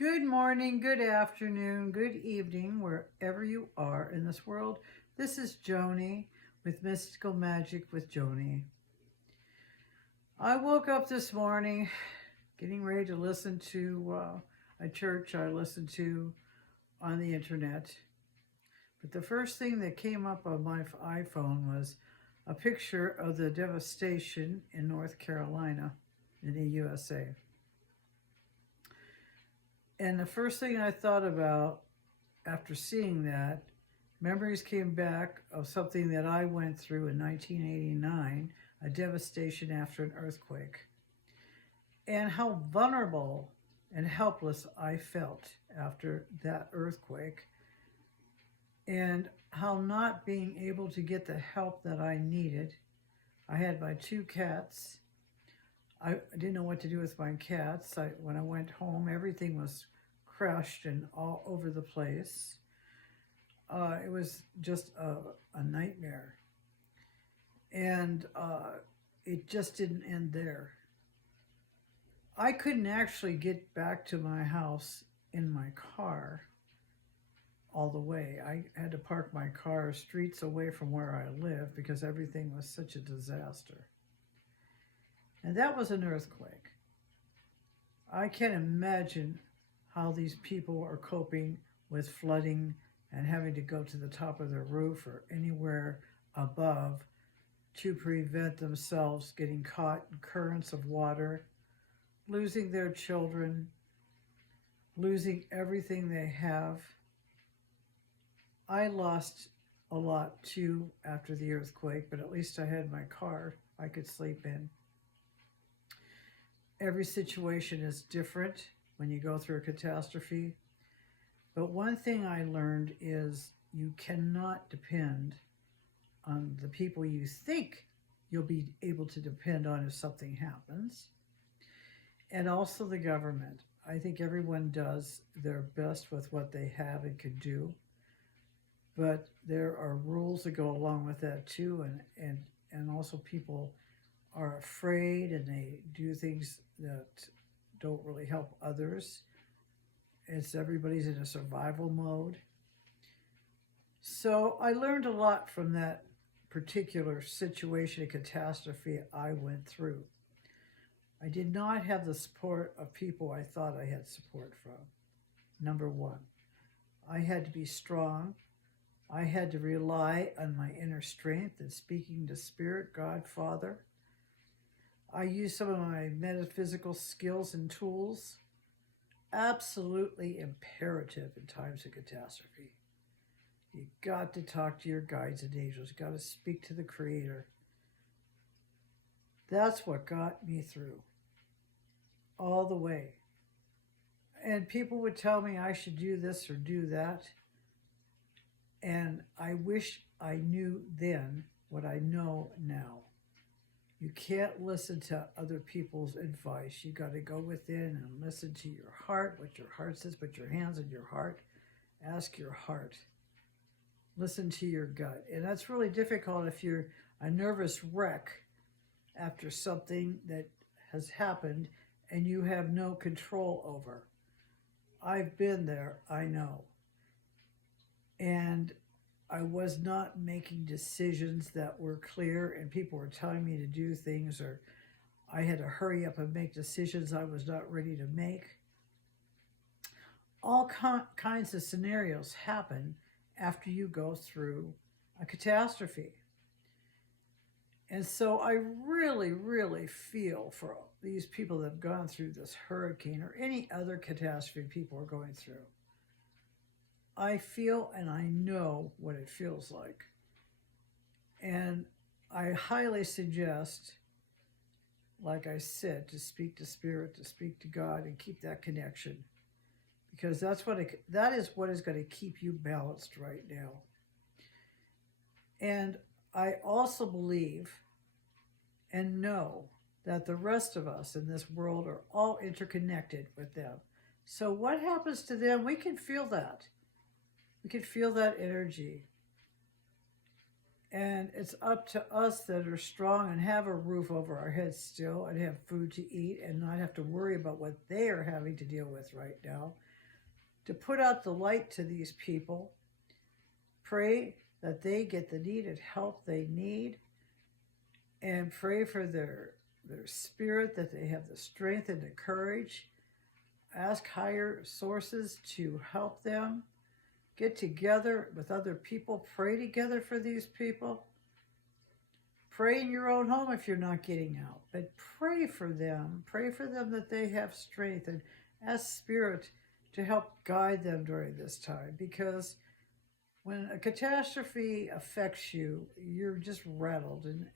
Good morning, good afternoon, good evening, wherever you are in this world. This is Joni with Mystical Magic with Joni. I woke up this morning getting ready to listen to a church I listen to on the internet. But the first thing that came up on my iPhone was a picture of the devastation in North Carolina in the USA. And the first thing I thought about after seeing that, memories came back of something that I went through in 1989, a devastation after an earthquake, and how vulnerable and helpless I felt after that earthquake, and how not being able to get the help that I needed. I had my two cats. I didn't know what to do with my cats. When I went home, everything was crushed and all over the place. It was just a nightmare. And it just didn't end there. I couldn't actually get back to my house in my car all the way. I had to park my car streets away from where I live because everything was such a disaster. And that was an earthquake. I can't imagine how these people are coping with flooding and having to go to the top of their roof or anywhere above to prevent themselves getting caught in currents of water, losing their children, losing everything they have. I lost a lot too after the earthquake, but at least I had my car I could sleep in. Every situation is different when you go through a catastrophe. But one thing I learned is you cannot depend on the people you think you'll be able to depend on if something happens. And also the government. I think everyone does their best with what they have and can do. But there are rules that go along with that too. And also people are afraid and they do things that don't really help others. Everybody's in a survival mode. So I learned a lot from that particular situation, a catastrophe I went through. I did not have the support of people I thought I had support from. Number one, I had to be strong. I had to rely on my inner strength and speaking to Spirit, God, Father. I used some of my metaphysical skills and tools. Absolutely imperative in times of catastrophe. You got to talk to your guides and angels. You got to speak to the Creator. That's what got me through all the way. And people would tell me I should do this or do that. And I wish I knew then what I know now. You can't listen to other people's advice. You got to go within and listen to your heart, what your heart says, put your hands on your heart. Ask your heart. Listen to your gut. And that's really difficult if you're a nervous wreck after something that has happened and you have no control over. I've been there, I know. And I was not making decisions that were clear and people were telling me to do things, or I had to hurry up and make decisions I was not ready to make. All kinds of scenarios happen after you go through a catastrophe. And so I really, really feel for these people that have gone through this hurricane or any other catastrophe people are going through. I feel and I know what it feels like. And I highly suggest, like I said, to speak to Spirit, to speak to God, and keep that connection. Because that is what is going to keep you balanced right now. And I also believe and know that the rest of us in this world are all interconnected with them. So what happens to them, we can feel that. We can feel that energy. And it's up to us that are strong and have a roof over our heads still and have food to eat and not have to worry about what they are having to deal with right now, to put out the light to these people. Pray that they get the needed help they need, and pray for their spirit, that they have the strength and the courage. Ask higher sources to help them. Get together with other people. Pray together for these people. Pray in your own home if you're not getting out. But pray for them. Pray for them that they have strength, and ask Spirit to help guide them during this time. Because when a catastrophe affects you, you're just rattled and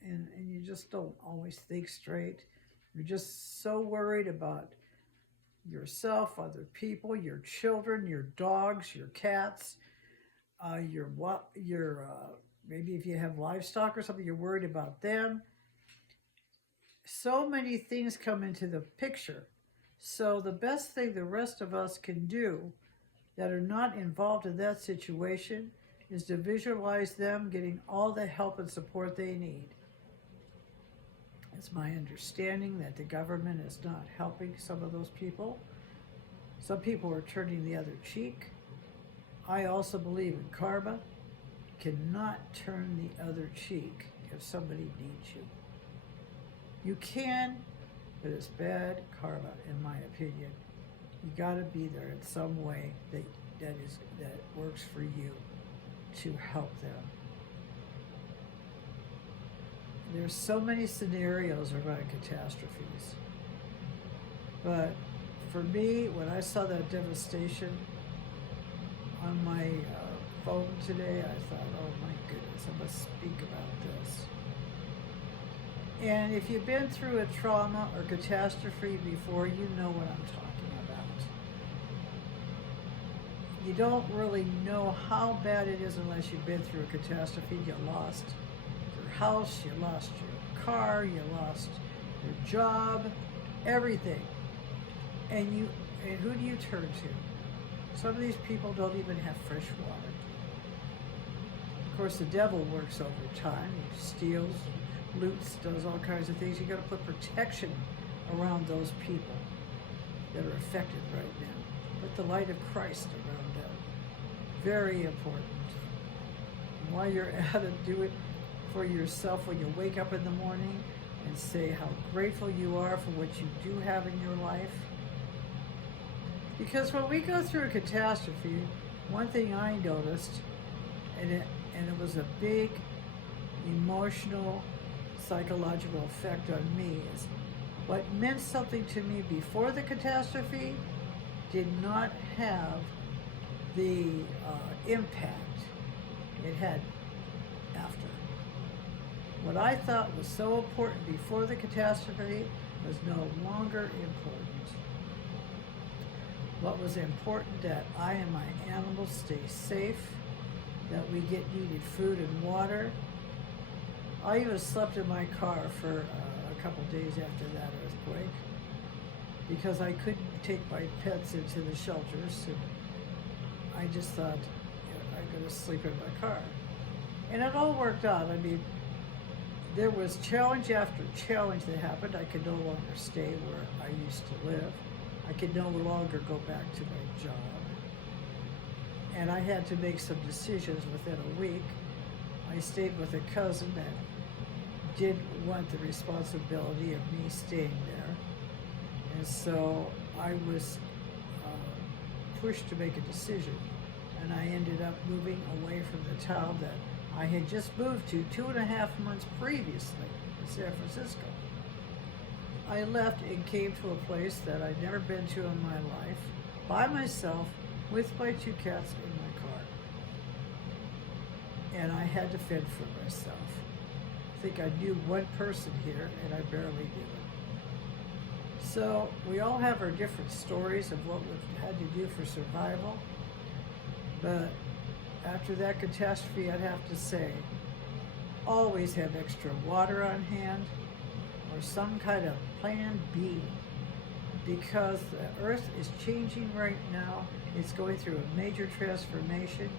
you just don't always think straight. You're just so worried about yourself, other people, your children, your dogs, your cats, maybe if you have livestock or something, you're worried about them. So many things come into the picture. So the best thing the rest of us can do that are not involved in that situation is to visualize them getting all the help and support they need. It's my understanding that the government is not helping some of those people. Some people are turning the other cheek. I also believe in karma. You cannot turn the other cheek if somebody needs you. You can, but it's bad karma, in my opinion. You got to be there in some way that works for you to help them. There's so many scenarios around catastrophes. But for me, when I saw that devastation on my phone today, I thought, oh my goodness, I must speak about this. And if you've been through a trauma or catastrophe before, you know what I'm talking about. You don't really know how bad it is unless you've been through a catastrophe. You lost your house, you lost your car, you lost your job, everything. And who do you turn to? Some of these people don't even have fresh water. Of course, the devil works over time. He steals, loots, does all kinds of things. You got to put protection around those people that are affected right now. Put the light of Christ around them. Very important. And while you're at it, do it for yourself when you wake up in the morning and say how grateful you are for what you do have in your life. Because when we go through a catastrophe, one thing I noticed, and it was a big emotional, psychological effect on me, is what meant something to me before the catastrophe did not have the impact it had after. What I thought was so important before the catastrophe was no longer important. What was important, that I and my animals stay safe, that we get needed food and water. I even slept in my car for a couple days after that earthquake because I couldn't take my pets into the shelters. And I just thought, I'm going to sleep in my car. And it all worked out. I mean, there was challenge after challenge that happened. I could no longer stay where I used to live. I could no longer go back to my job. And I had to make some decisions within a week. I stayed with a cousin that did want the responsibility of me staying there. And so I was pushed to make a decision. And I ended up moving away from the town that I had just moved to 2.5 months previously in San Francisco. I left and came to a place that I'd never been to in my life, by myself, with my 2 cats in my car. And I had to fend for myself. I think I knew one person here, and I barely knew him. So we all have our different stories of what we've had to do for survival. But after that catastrophe, I'd have to say, always have extra water on hand, or some kind of plan B, because the earth is changing right now. It's going through a major transformation,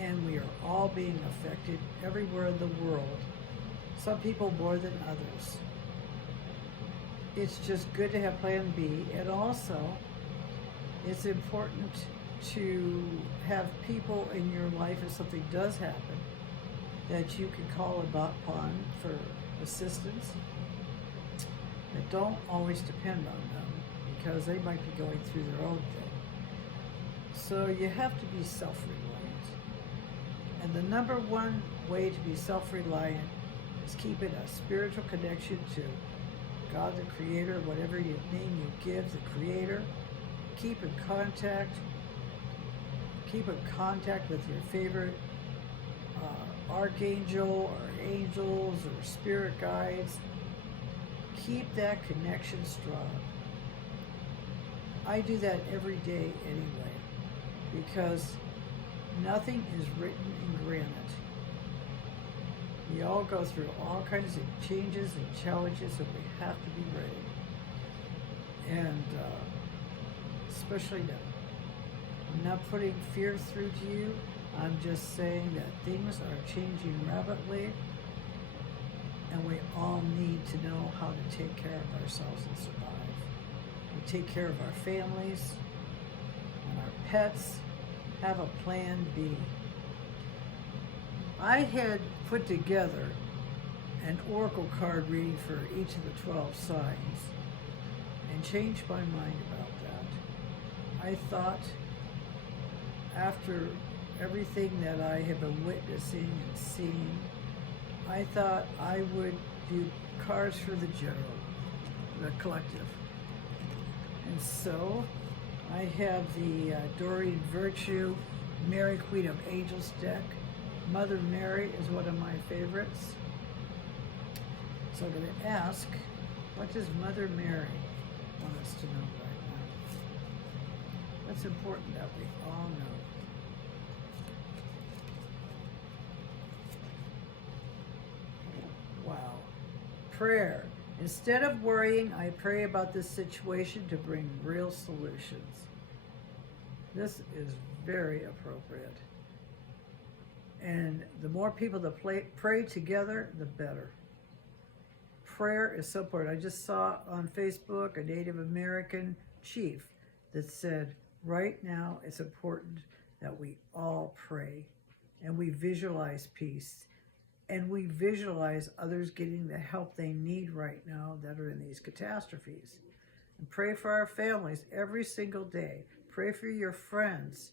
and we are all being affected everywhere in the world, some people more than others. It's just good to have plan B, and also it's important to have people in your life if something does happen that you can call upon for assistance, but don't always depend on them because they might be going through their own thing. So you have to be self-reliant. And the number one way to be self-reliant is keeping a spiritual connection to God, the Creator, whatever name you give the Creator. Keep in contact with your favorite archangel or angels or spirit guides. Keep that connection strong. I do that every day anyway, because nothing is written in granite. We all go through all kinds of changes and challenges, and we have to be ready. And especially now. I'm not putting fear through to you. I'm just saying that things are changing rapidly, and we all need to know how to take care of ourselves and survive. We take care of our families and our pets. Have a plan B. I had put together an oracle card reading for each of the 12 signs and changed my mind about that. I thought, after everything that I have been witnessing and seeing, I thought I would do cards for the general, the collective. And so I have the Doreen Virtue Mary Queen of Angels deck. Mother Mary is one of my favorites. So I'm going to ask, what does Mother Mary want us to know right now? That's important that we all know. Wow. Prayer. Instead of worrying, I pray about this situation to bring real solutions. This is very appropriate. And the more people that pray together, the better. Prayer is so important. I just saw on Facebook a Native American chief that said, right now it's important that we all pray and we visualize peace and we visualize others getting the help they need right now that are in these catastrophes. And pray for our families every single day. Pray for your friends.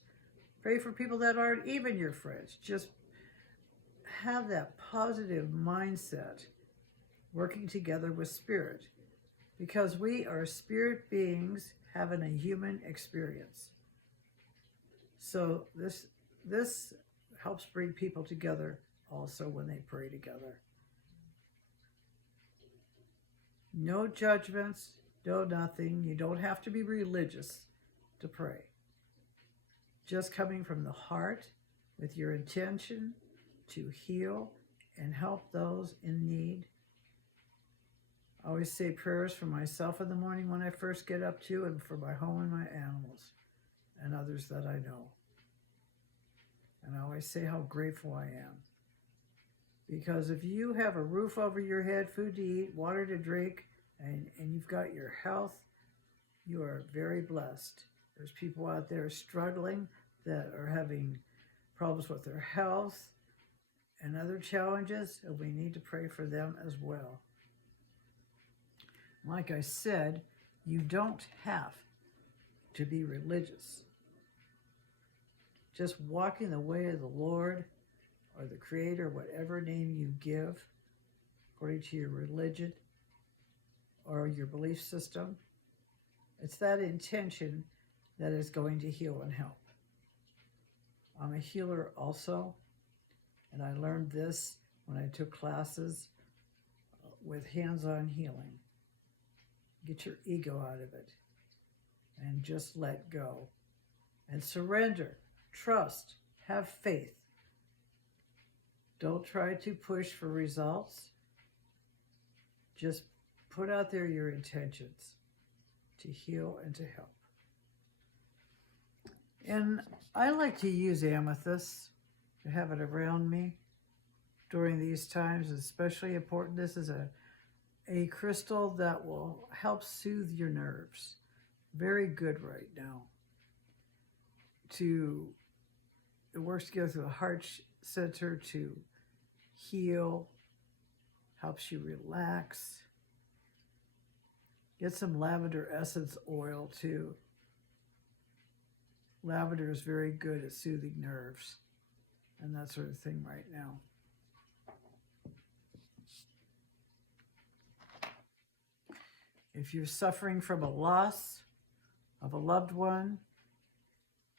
Pray for people that aren't even your friends. Just have that positive mindset, working together with spirit, because we are spirit beings having a human experience. So this helps bring people together also when they pray together. No judgments, no nothing. You don't have to be religious to pray. Just coming from the heart with your intention to heal and help those in need. I always say prayers for myself in the morning when I first get up to, and for my home and my animals and others that I know. And I always say how grateful I am. Because if you have a roof over your head, food to eat, water to drink, and you've got your health, you are very blessed. There's people out there struggling that are having problems with their health and other challenges, and we need to pray for them as well. Like I said, you don't have to be religious. Just walking the way of the Lord or the Creator, whatever name you give, according to your religion or your belief system, it's that intention that is going to heal and help. I'm a healer also, and I learned this when I took classes with hands-on healing. Get your ego out of it and just let go and surrender, trust, have faith. Don't try to push for results. Just put out there your intentions to heal and to help. And I like to use amethyst to have it around me during these times is especially important. This is a crystal that will help soothe your nerves. Very good right now. It works together through the heart center to heal, helps you relax. Get some lavender essence oil too. Lavender is very good at soothing nerves and that sort of thing right now. If you're suffering from a loss of a loved one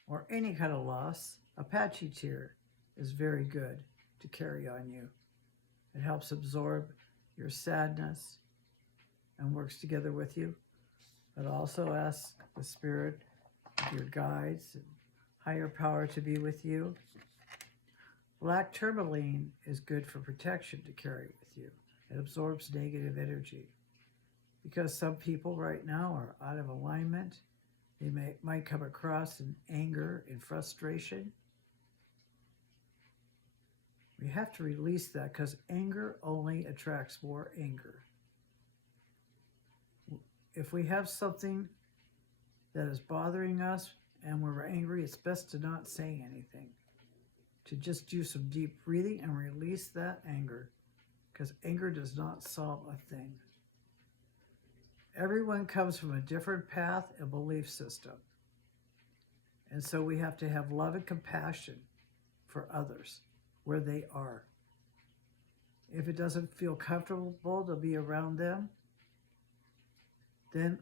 or any kind of loss, Apache tear is very good to carry on you. It helps absorb your sadness and works together with you, but also ask the spirit of your guides and higher power to be with you. Black tourmaline is good for protection to carry with you. It absorbs negative energy. Because some people right now are out of alignment, they might come across in anger and frustration. We have to release that because anger only attracts more anger. If we have something that is bothering us and we're angry, it's best to not say anything. To just do some deep breathing and release that anger, because anger does not solve a thing. Everyone comes from a different path and belief system. And so we have to have love and compassion for others where they are. If it doesn't feel comfortable to be around them, then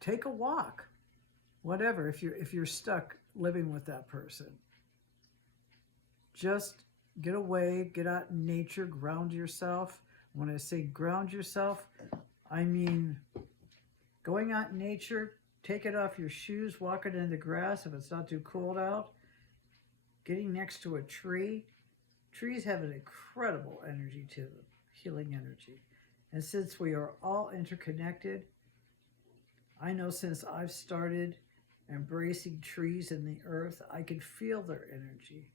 take a walk. Whatever, if you're stuck living with that person. Just get away, get out in nature, ground yourself. When I say ground yourself, I mean going out in nature, take it off your shoes, walk it in the grass if it's not too cold out, getting next to a tree. Trees have an incredible energy to them, healing energy. And since we are all interconnected, I know since I've started embracing trees in the earth, I can feel their energy.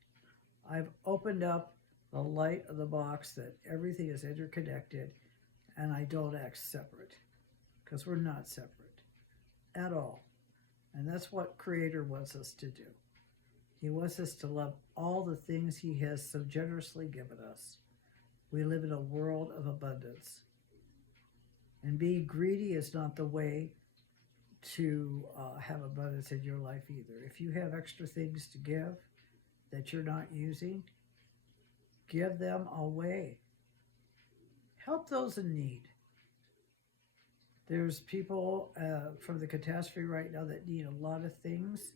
I've opened up the light of the box that everything is interconnected and I don't act separate, because we're not separate at all. And that's what Creator wants us to do. He wants us to love all the things He has so generously given us. We live in a world of abundance. And being greedy is not the way to have abundance in your life either. If you have extra things to give that you're not using, give them away. Help those in need. There's people from the catastrophe right now that need a lot of things.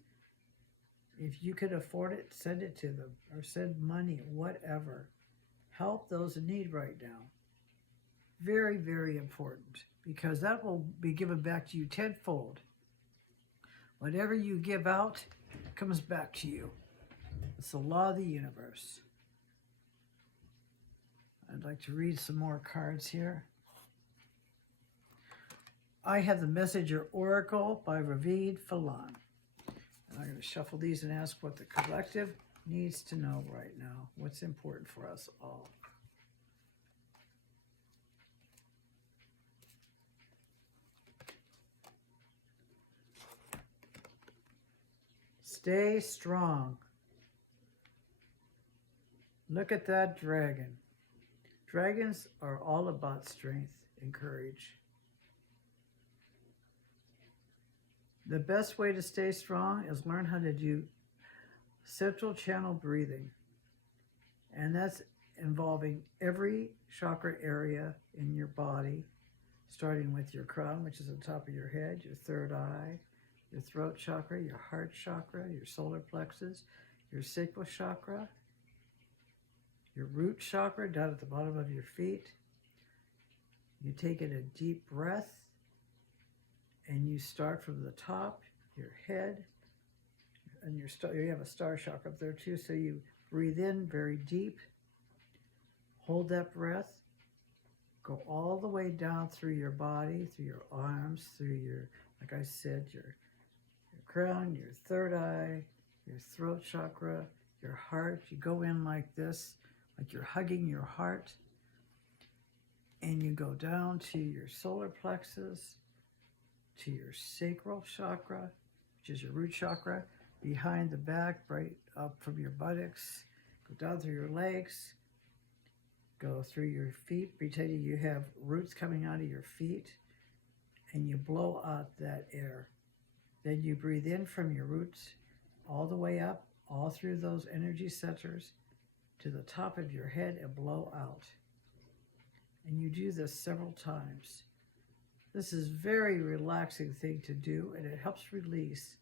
If you can afford it, send it to them or send money, whatever. Help those in need right now. Very, very important, because that will be given back to you tenfold. Whatever you give out comes back to you. It's the law of the universe. I'd like to read some more cards here. I have the Messenger Oracle by Ravenna, Phelan. And I'm going to shuffle these and ask what the collective needs to know right now. What's important for us all. Stay strong. Look at that dragon. Dragons are all about strength and courage. The best way to stay strong is learn how to do central channel breathing. And that's involving every chakra area in your body, starting with your crown, which is on top of your head, your third eye, your throat chakra, your heart chakra, your solar plexus, your sacral chakra, your root chakra down at the bottom of your feet. You take in a deep breath and you start from the top, your head, and you have a star chakra up there too, so you breathe in very deep, hold that breath, go all the way down through your body, through your arms, through your, like I said, your crown, your third eye, your throat chakra, your heart. You go in like this, like you're hugging your heart. And you go down to your solar plexus, to your sacral chakra, which is your root chakra, behind the back, right up from your buttocks. Go down through your legs, go through your feet, pretending you have roots coming out of your feet, and you blow out that air. Then you breathe in from your roots all the way up, all through those energy centers to the top of your head and blow out. And you do this several times. This is a very relaxing thing to do, and it helps release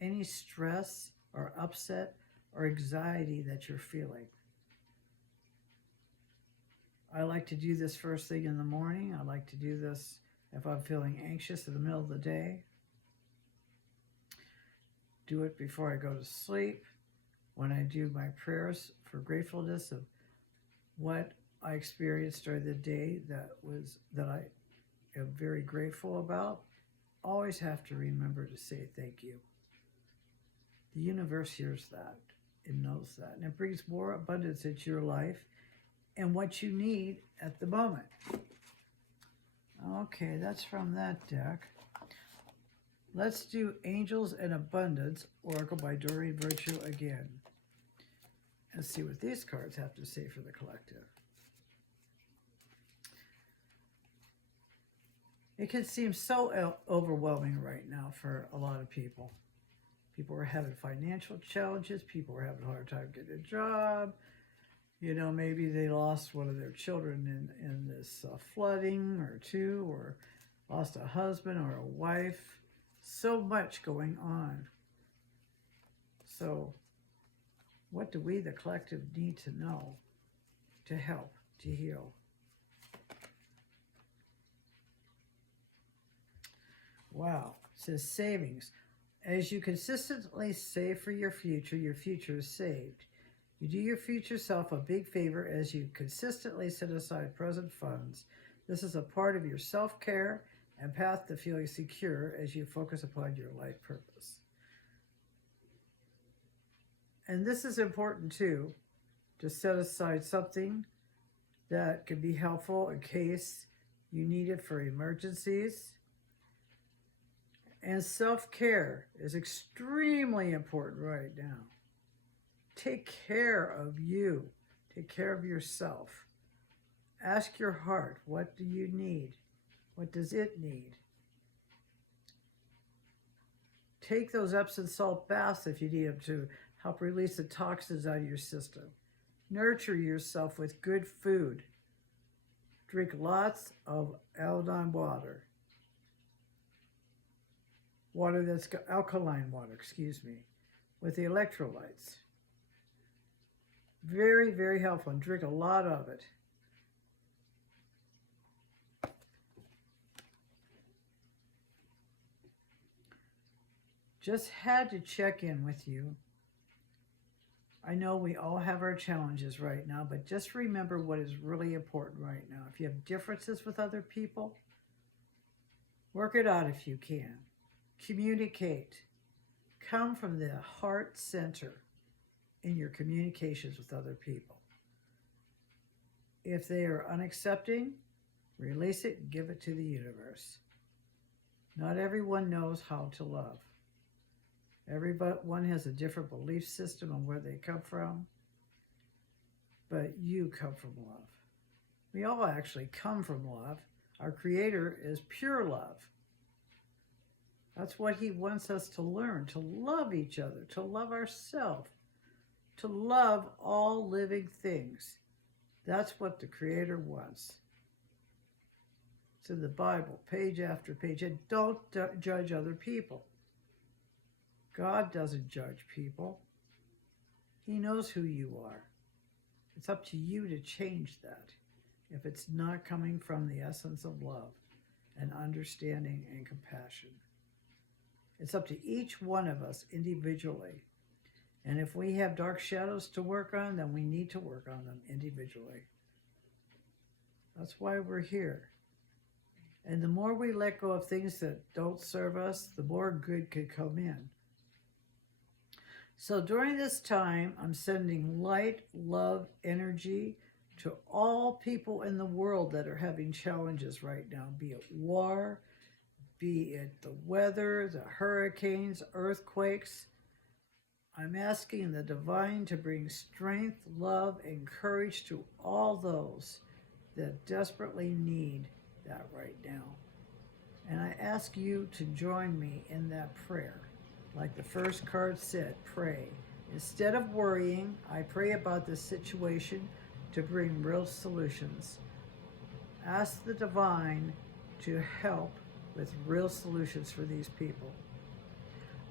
any stress or upset or anxiety that you're feeling. I like to do this first thing in the morning. I like to do this if I'm feeling anxious in the middle of the day. Do it before I go to sleep, when I do my prayers for gratefulness of what I experienced during the day that I am very grateful about. Always have to remember to say thank you. The universe hears that and knows that, and it brings more abundance into your life and what you need at the moment. Okay, that's from that deck. Let's do Angels and Abundance, Oracle by Doreen Virtue again. Let's see what these cards have to say for the collective. It can seem so overwhelming right now for a lot of people. People are having financial challenges. People are having a hard time getting a job. You know, maybe they lost one of their children in this flooding or two, or lost a husband or a wife. So much going on. So what do we, the collective, need to know to help, to heal? Wow, it says savings. As you consistently save for your future is saved. You do your future self a big favor as you consistently set aside present funds. This is a part of your self-care and path to feeling secure as you focus upon your life purpose. And this is important too, to set aside something that could be helpful in case you need it for emergencies. And self-care is extremely important right now. Take care of you. Take care of yourself. Ask your heart, what do you need? What does it need? Take those Epsom salt baths if you need them to help release the toxins out of your system. Nurture yourself with good food. Drink lots of iodine water. Water that's got alkaline water, with the electrolytes. Very, very helpful, and drink a lot of it. Just had to check in with you. I know we all have our challenges right now, but just remember what is really important right now. If you have differences with other people, work it out if you can. Communicate. Come from the heart center in your communications with other people. If they are unaccepting, release it and give it to the universe. Not everyone knows how to love. Everyone has a different belief system on where they come from, but you come from love. We all actually come from love. Our Creator is pure love. That's what He wants us to learn, to love each other, to love ourselves, to love all living things. That's what the Creator wants. It's in the Bible, page after page. And don't judge other people. God doesn't judge people. He knows who you are. It's up to you to change that if it's not coming from the essence of love and understanding and compassion. It's up to each one of us individually. And if we have dark shadows to work on, then we need to work on them individually. That's why we're here. And the more we let go of things that don't serve us, the more good can come in. So during this time, I'm sending light, love, energy to all people in the world that are having challenges right now, be it war, be it the weather, the hurricanes, earthquakes. I'm asking the divine to bring strength, love, and courage to all those that desperately need that right now. And I ask you to join me in that prayer. Like the first card said, pray. Instead of worrying, I pray about this situation to bring real solutions. Ask the divine to help with real solutions for these people.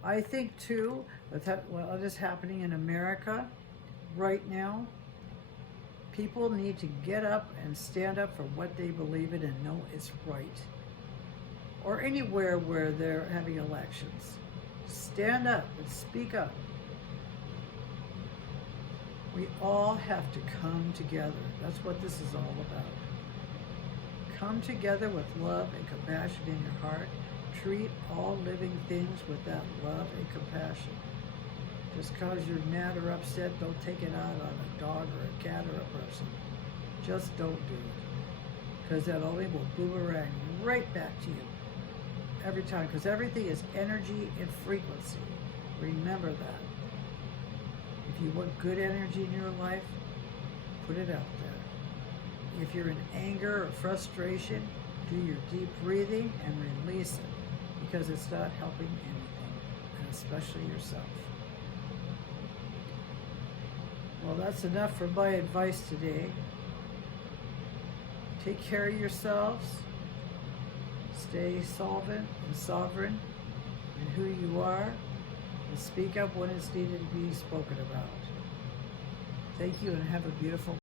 I think too, with what is happening in America right now, people need to get up and stand up for what they believe in and know is right. Or anywhere where they're having elections. Stand up and speak up. We all have to come together. That's what this is all about. Come together with love and compassion in your heart. Treat all living things with that love and compassion. Just because you're mad or upset, don't take it out on a dog or a cat or a person. Just don't do it. Because that only will boomerang right back to you. Every time. Because everything is energy and frequency. Remember that. If you want good energy in your life, put it out there. If you're in anger or frustration, do your deep breathing and release it. Because it's not helping anything, and especially yourself. Well, that's enough for my advice today. Take care of yourselves. Stay solvent and sovereign in who you are, and speak up when it's needed to be spoken about. Thank you and have a beautiful